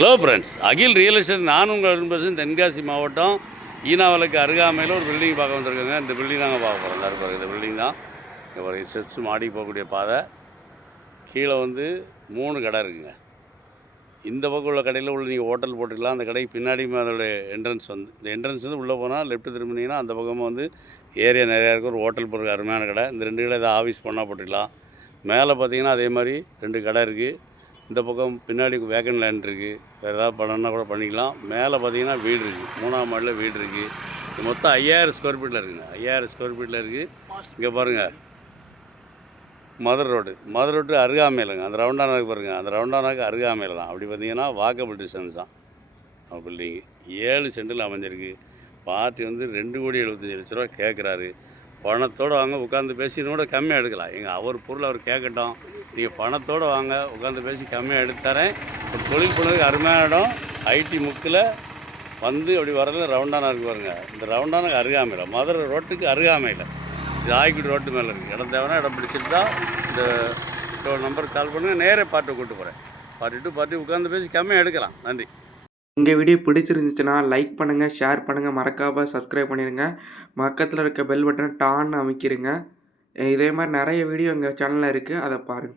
Hello friends, அகில் real estate. நான் உங்கள் அன்பரசன். தென்காசி மாவட்டம் ஈனாவலுக்கு அருகாமையில் ஒரு பில்டிங் பார்க்க வந்திருக்கோங்க. இந்த பில்டிங் தாங்க பார்க்க போகிறோம். எல்லாரும் பாருங்கள், இந்த பில்டிங் தான். இங்கே ஒரு ஸ்டெப்ஸ் மாடி போகக்கூடிய பாதை. கீழே 3 கடை இருக்குங்க. இந்த பக்கம் உள்ள கடையில் உள்ள நீங்கள் ஹோட்டல் போட்டுக்கலாம். அந்த கடைக்கு பின்னாடியுமே அதோடைய என்ட்ரன்ஸ் இந்த என்ட்ரன்ஸ் உள்ளே போனால் லெஃப்ட்டு திரும்பினீங்கன்னா அந்த பக்கமாக ஏரியா நிறையா இருக்கும். ஒரு ஹோட்டல் போடுற அருமையான கடை. இந்த 2 கடை ஏதாவது ஆஃபீஸ் பண்ணால் போட்டுக்கலாம். மேலே பார்த்தீங்கன்னா அதே மாதிரி 2 கடை இருக்குது. இந்த பக்கம் பின்னாடி வேக்கன் லேண்ட் இருக்குது. வேறு ஏதாவது பண்ணணுன்னா கூட பண்ணிக்கலாம். மேலே பார்த்தீங்கன்னா வீடு இருக்குது. 3ஆம் மாடியில் வீடு இருக்குது. இது மொத்தம் 5000 ஸ்கொயர் ஃபீட்டில் இருக்குதுங்க. 5000 ஸ்கொயர் ஃபீட்டில் இருக்குது. இங்கே பாருங்கள், மதுரை ரோட்டு அருகாமையிலங்க. அந்த ரவுண்டானாக்கு பாருங்கள், அந்த ரவுண்டானாக்கு அருகாமையில் தான். அப்படி பார்த்தீங்கன்னா வாக்கபிள் டிஸ்டன்ஸ் தான் பில்டிங்கு. 7 சென்டில் அமைஞ்சிருக்கு. பார்ட்டி 2,75,00,000 ரூபா கேட்குறாரு. பணத்தோடு வாங்க, உட்காந்து பேசின்னு கூட கம்மியாக எடுக்கலாம். அவர் பொருள் அவர் கேட்கட்டும். நீங்கள் பணத்தோடு வாங்க, உட்காந்து பேசி கம்மியாக எடுத்து தரேன். ஒரு தொழில் பண்ணதுக்கு அருமையான இடம். ஐடி முக்கில் அப்படி வரல ரவுண்டானா இருக்குது பாருங்கள். இந்த ரவுண்டானாக்கு அருகாமையில், மதுரை ரோட்டுக்கு அருகாமையில். இது ஆய்க்குடி ரோட்டு மேலே இருக்குது. இடம் தேவைன்னா இடம் பிடிச்சிட்டு இந்த நம்பருக்கு கால் பண்ணுங்கள். நேரே பார்ட்டி கூப்பிட்டு போகிறேன். பார்ட்டி உட்காந்து பேசி கம்மியாக எடுக்கலாம். நன்றி. எங்கள் வீடியோ பிடிச்சிருந்துச்சுன்னா லைக் பண்ணுங்கள், ஷேர் பண்ணுங்கள், மறக்காமல் சப்ஸ்கிரைப் பண்ணிடுங்க. பக்கத்தில் இருக்க பெல் பட்டனை டான்னு அமைக்கிடுங்க. இதே மாதிரி நிறைய வீடியோ எங்கள் சேனலில் இருக்குது, அதை பாருங்கள்.